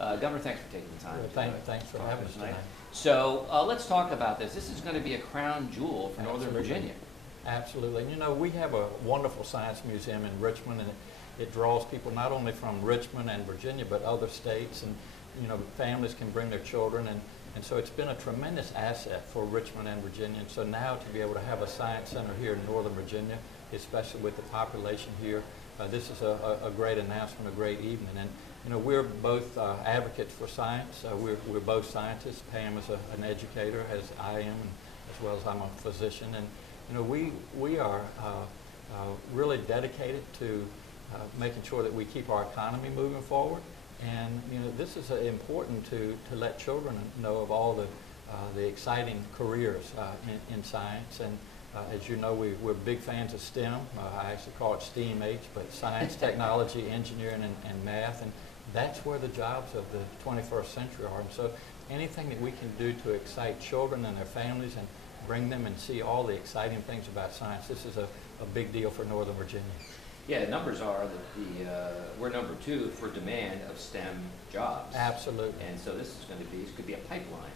Governor, thanks for taking the time. Thanks for having us tonight. So let's talk about this. This is going to be a crown jewel for Northern Virginia. Absolutely. You know, we have a wonderful science museum in Richmond, and it draws people not only from Richmond and Virginia, but other states, and you know, families can bring their children, and so it's been a tremendous asset for Richmond and Virginia. And so now to be able to have a science center here in Northern Virginia, especially with the population here, this is a great announcement, a great evening. And you know, we're both advocates for science. We're both scientists. Pam is an educator, as I am, as well as I'm a physician. And you know, we are really dedicated to making sure that we keep our economy moving forward. And you know, this is important to let children know of all the exciting careers in science. And as you know, we're big fans of STEM. I actually call it STEAM-H, but science, technology, engineering, and math. And that's where the jobs of the 21st century are. And so anything that we can do to excite children and their families and bring them and see all the exciting things about science, this is a big deal for Northern Virginia. Yeah, the numbers are that we're number 2 for demand of STEM jobs. Absolutely. And so this could be a pipeline.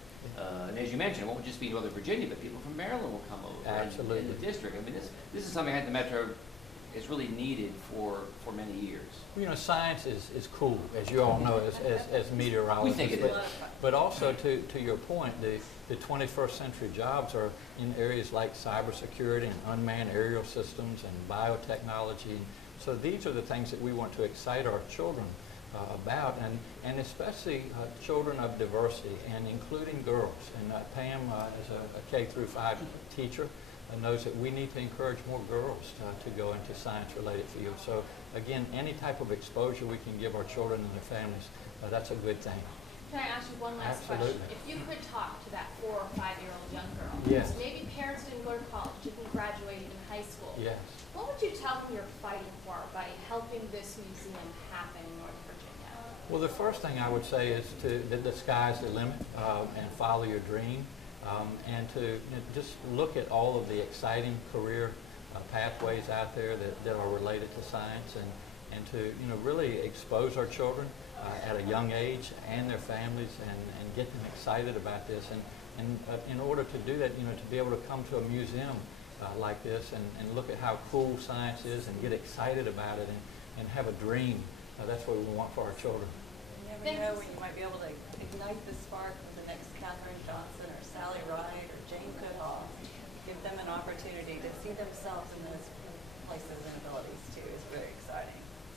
And as you mentioned, it won't just be Northern Virginia, but people from Maryland will come over. Absolutely. In the district. I mean, this is something that the Metro is really needed for many years. You know, science is cool, as you all know, as meteorologists. We think it is. But also, to your point, the 21st century jobs are in areas like cybersecurity and unmanned aerial systems and biotechnology. So these are the things that we want to excite our children about, and especially children of diversity, and including girls. And Pam, as a K through 5 teacher, knows that we need to encourage more girls to go into science-related fields. So again, any type of exposure we can give our children and their families, that's a good thing. Can I ask you one last Absolutely. question? If you could talk to that 4 or 5-year-old young girl, Yes. maybe parents didn't go to college, didn't graduate in high school, Yes. what would you tell them you're fighting for by helping this museum happen in North Virginia? Well, the first thing I would say is that the sky's the limit, and follow your dream, and to just look at all of the exciting career pathways out there that are related to science, and to really expose our children at a young age and their families, and get them excited about this. And in order to do that, to be able to come to a museum like this and look at how cool science is and get excited about it, and have a dream. That's what we want for our children. You never know when you might be able to ignite the spark with the next Katherine Johnson or Sally Ride or Jane Goodall. Give them an opportunity to see themselves in those places and abilities too is very exciting.